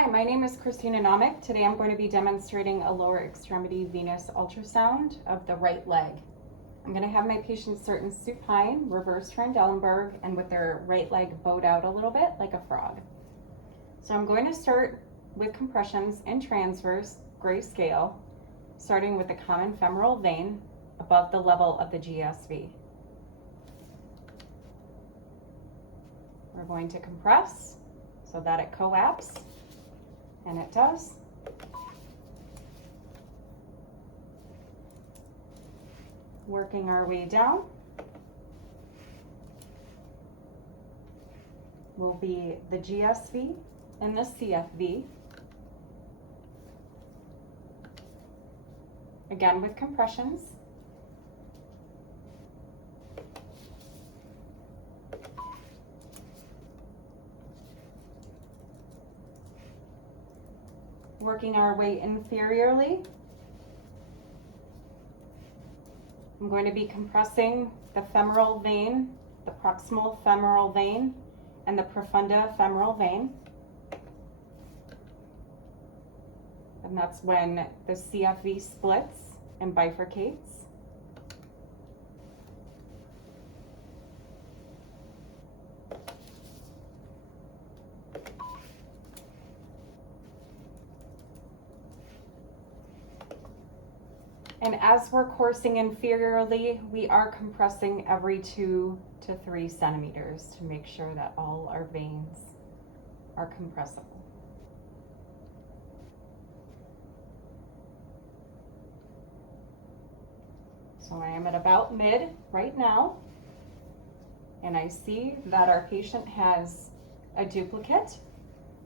Hi, my name is Christina Nomick. Today I'm going to be demonstrating a lower extremity venous ultrasound of the right leg. I'm going to have my patients sit in supine, reverse Trendelenburg, and with their right leg bowed out a little bit like a frog. So I'm going to start with compressions in transverse gray scale, starting with the common femoral vein above the level of the GSV. We're going to compress so that it coapts, and it does. Working our way down will be the GSV and the CFV. Again with compressions. Working our way inferiorly. I'm going to be compressing the femoral vein, the proximal femoral vein, and the profunda femoral vein. And that's when the CFV splits and bifurcates. And as we're coursing inferiorly, we are compressing every 2 to 3 centimeters to make sure that all our veins are compressible. So I am at about mid right now, and I see that our patient has a duplicate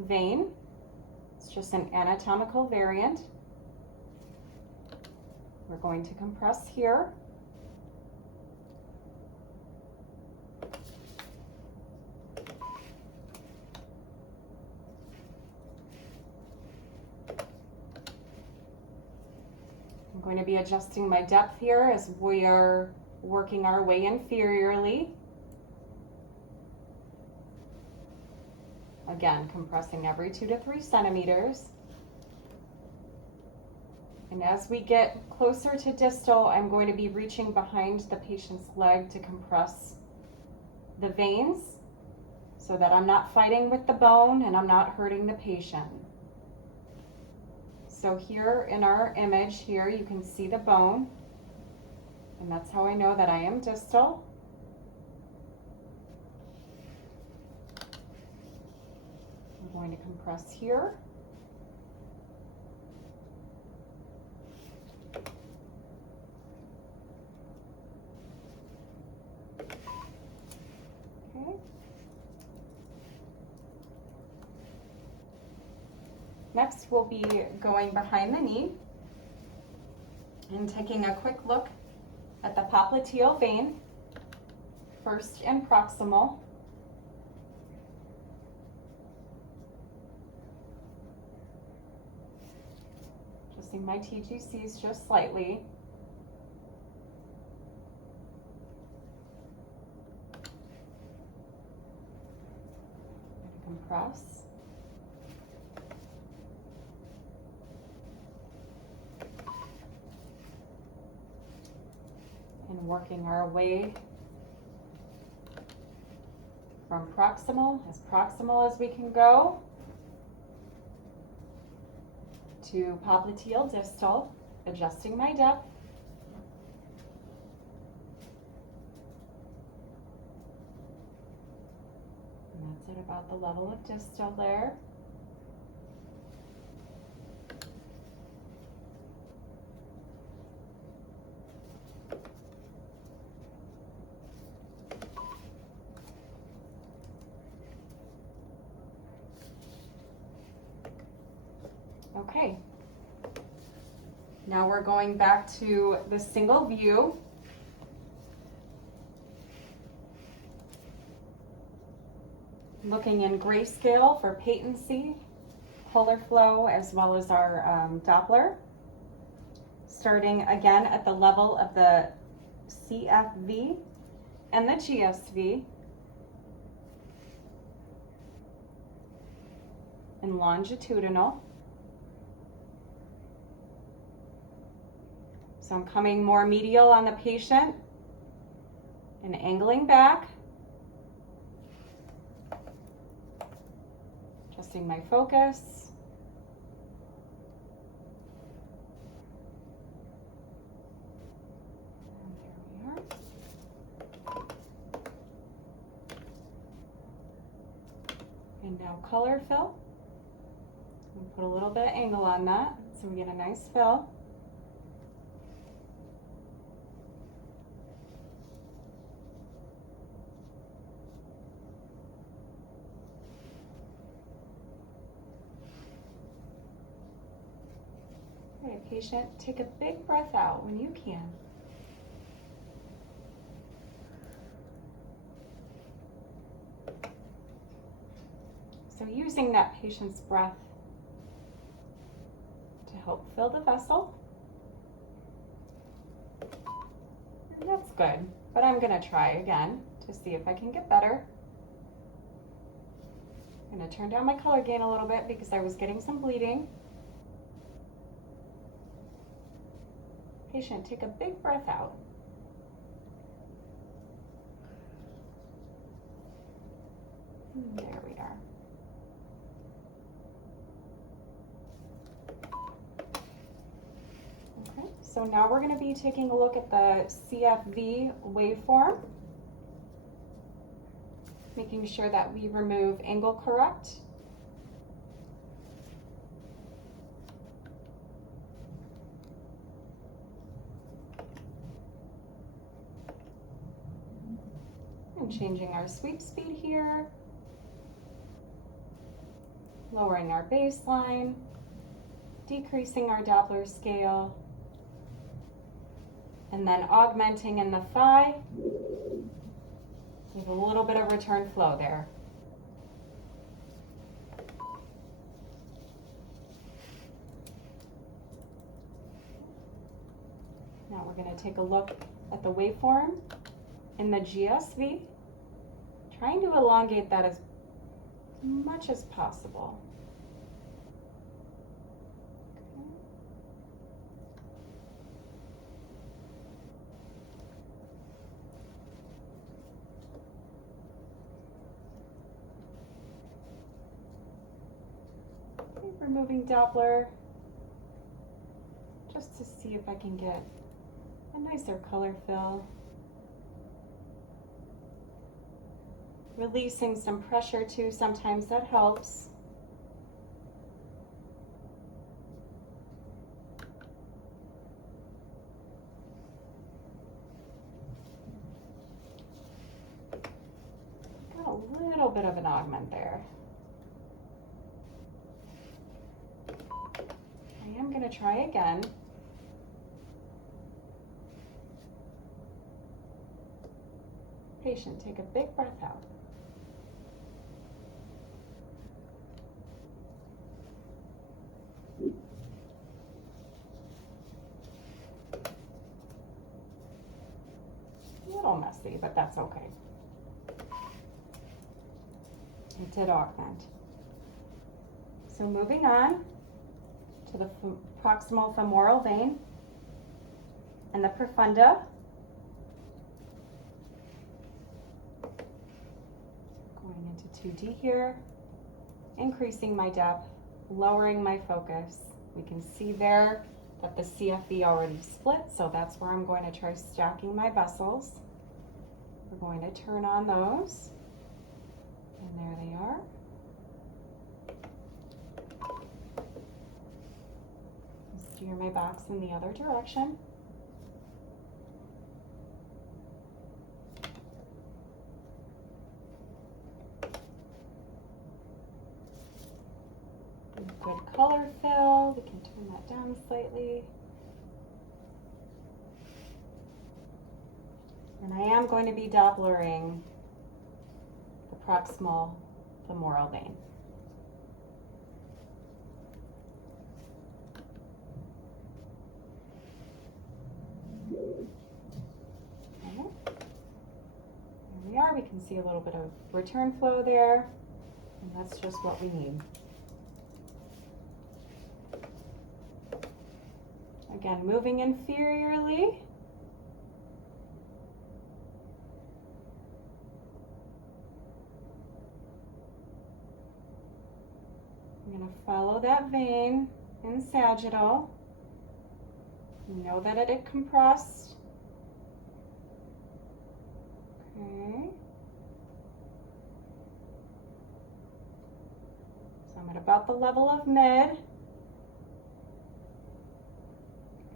vein. It's just an anatomical variant. We're going to compress here. I'm going to be adjusting my depth here as we are working our way inferiorly. Again, compressing every 2 to 3 centimeters. And as we get closer to distal, I'm going to be reaching behind the patient's leg to compress the veins so that I'm not fighting with the bone and I'm not hurting the patient. So here in our image here, you can see the bone, and that's how I know that I am distal. I'm going to compress here. Okay. Next, we'll be going behind the knee and taking a quick look at the popliteal vein, first in proximal. Adjusting my TGCs just slightly. Compress. And working our way from proximal as we can go, to popliteal distal, adjusting my depth. And that's at about the level of distal there. Okay, now we're going back to the single view. Looking in grayscale for patency, polar flow, as well as our Doppler. Starting again at the level of the CFV and the GSV. and longitudinal. So I'm coming more medial on the patient and angling back. Adjusting my focus. And there we are. And now color fill. We'll put a little bit of angle on that so we get a nice fill. Okay, patient, take a big breath out when you can. So using that patient's breath to help fill the vessel. And that's good, but I'm gonna try again to see if I can get better. I'm gonna turn down my color gain a little bit because I was getting some bleeding. Patient, take a big breath out. And there we are. Okay, so now we're going to be taking a look at the CFV waveform, making sure that we remove angle correct. And changing our sweep speed here, lowering our baseline, decreasing our Doppler scale, and then augmenting in the thigh with a little bit of return flow there. Now we're going to take a look at the waveform in the GSV, trying to elongate that as much as possible. Removing Doppler just to see if I can get a nicer color fill. Releasing some pressure too, sometimes that helps. Got a little bit of an augment there. I'm going to try again. Patient, take a big breath out. A little messy, but that's okay. It did augment. So moving on to the proximal femoral vein and the profunda. Going into 2D here, increasing my depth, lowering my focus. We can see there that the CFV already split, so that's where I'm going to try stacking my vessels. We're going to turn on those, and there they are. Steer my box in the other direction. Good color fill. We can turn that down slightly. And I am going to be Dopplering the proximal femoral vein. There we are. We can see a little bit of return flow there, and that's just what we need. Again, moving inferiorly. I'm going to follow that vein in sagittal. Know that it compressed. Okay. So I'm at about the level of mid.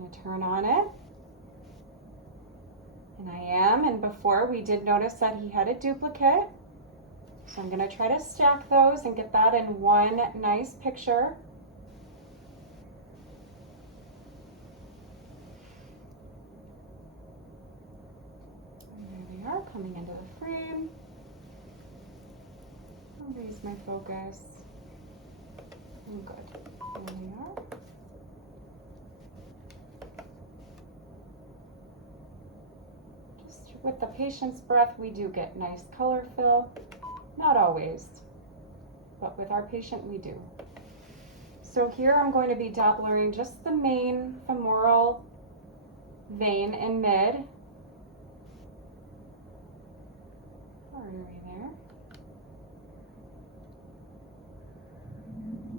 I'm going to turn on it. And I am, and before we did notice that he had a duplicate. So I'm going to try to stack those and get that in one nice picture. And there we are, coming into the frame. I'll raise my focus. And good. There we are. Just with the patient's breath, we do get nice color fill. Not always, but with our patient we do. So here I'm going to be Dopplering just the main femoral vein in mid. Artery there.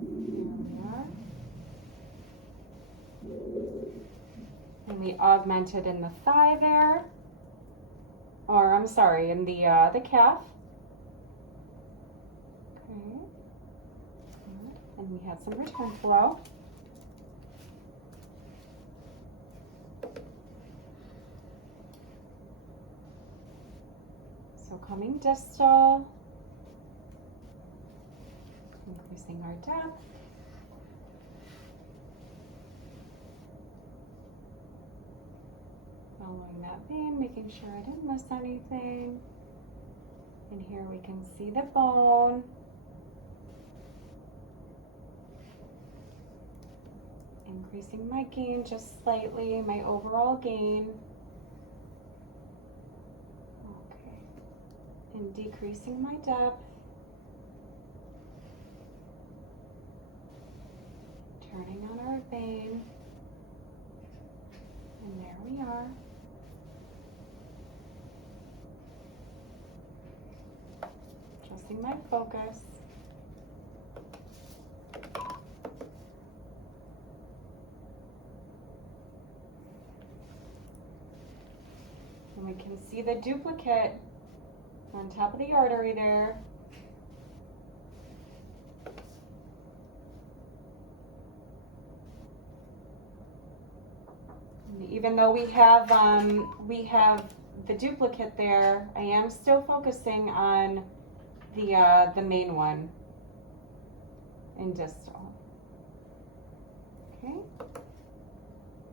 There we are. And we augmented in the thigh there. Or I'm sorry, in the calf. Okay. And we had some return flow. So coming distal, increasing our depth. Following that vein, making sure I didn't miss anything. And here we can see the bone. Increasing my gain just slightly, my overall gain. Okay. And decreasing my depth. Turning on our vein. And there we are. Adjusting my focus. And we can see the duplicate on top of the artery there. And even though we have the duplicate there, I am still focusing on the main one in distal. Okay.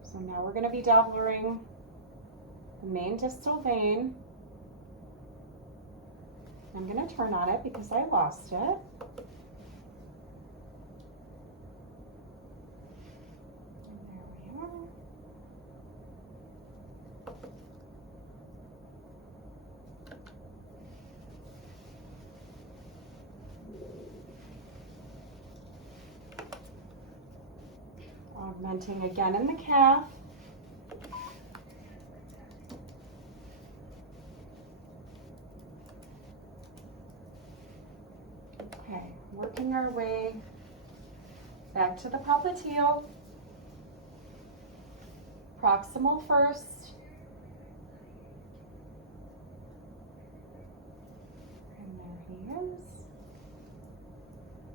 So now we're going to be Dopplering the main distal vein. I'm going to turn on it because I lost it. And there we are. Augmenting again in the calf. Okay, working our way back to the popliteal. Proximal first. And there he is.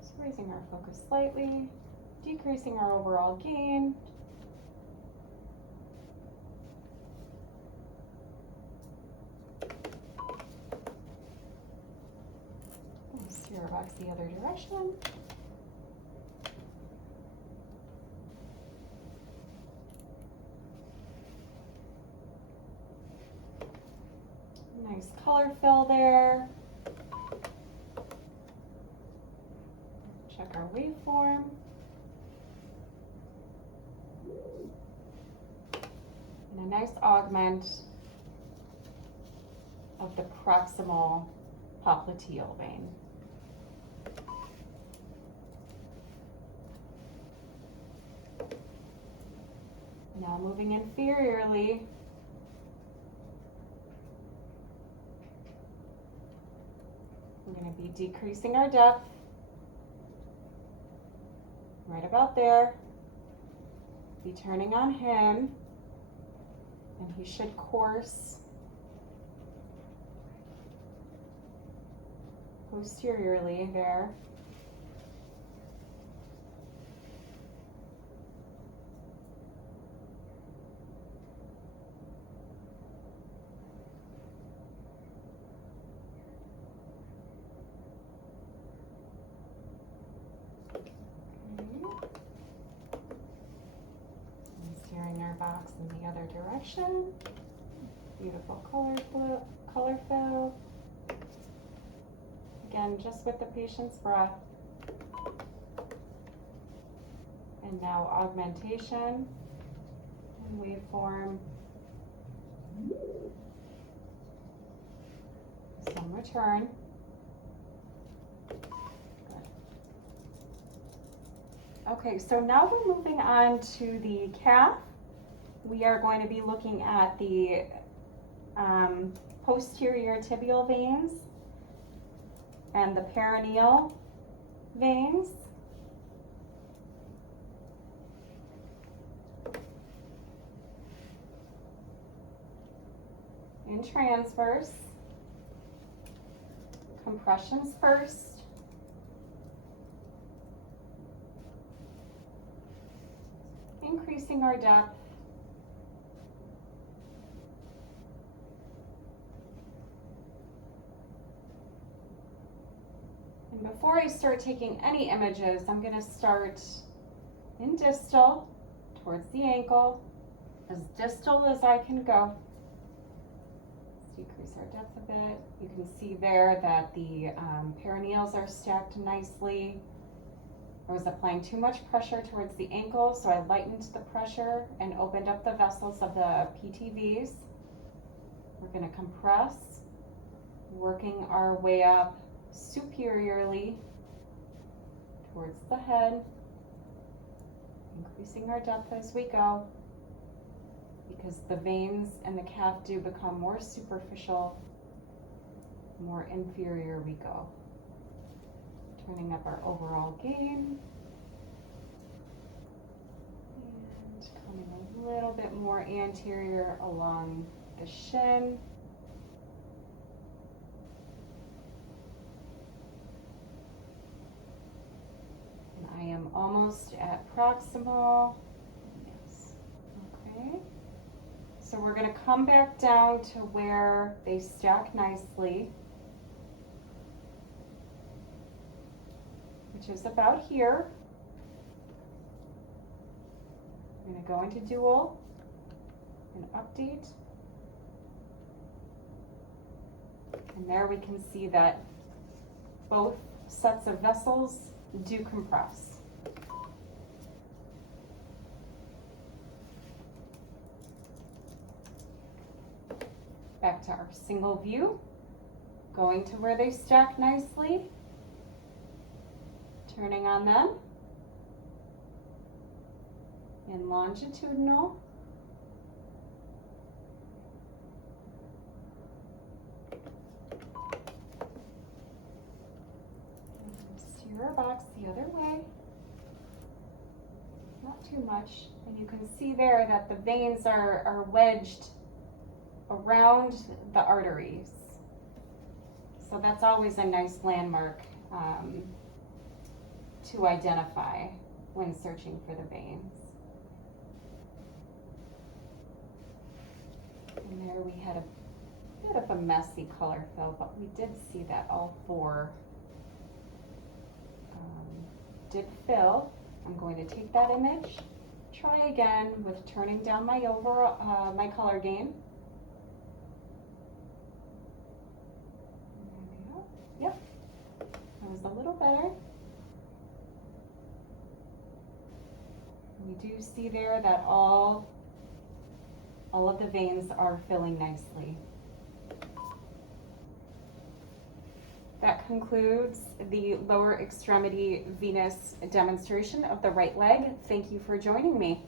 Just raising our focus slightly, decreasing our overall gain. Steer back the other direction. Nice color fill there. Check our waveform. And a nice augment of the proximal popliteal vein. Now moving inferiorly. We're going to be decreasing our depth. Right about there. Be turning on him, and he should course posteriorly there. Steering our box in the other direction. Beautiful color fill. Again, just with the patient's breath. And now augmentation and waveform. Some return. Okay, so now we're moving on to the calf. We are going to be looking at the posterior tibial veins and the perineal veins. In transverse, compressions first. Increasing our depth. And before I start taking any images, I'm going to start in distal, towards the ankle, as distal as I can go. Let's decrease our depth a bit. You can see there that the perineals are stacked nicely. I was applying too much pressure towards the ankle, so I lightened the pressure and opened up the vessels of the PTVs. We're going to compress, working our way up superiorly towards the head, increasing our depth as we go, because the veins and the calf do become more superficial, more inferior we go. Turning up our overall gain. And coming a little bit more anterior along the shin. And I am almost at proximal. Yes. Okay. So we're going to come back down to where they stack nicely, which is about here. I'm going to go into dual and update. And there we can see that both sets of vessels do compress. Back to our single view, going to where they stack nicely. Turning on them in longitudinal. Steer our box the other way. Not too much. And you can see there that the veins are wedged around the arteries. So that's always a nice landmark to identify when searching for the veins. And there we had a bit of a messy color fill, but we did see that all four did fill. I'm going to take that image, try again with turning down my overall my color gain. There we go. Yep, that was a little better. We do see there that all of the veins are filling nicely. That concludes the lower extremity venous demonstration of the right leg. Thank you for joining me.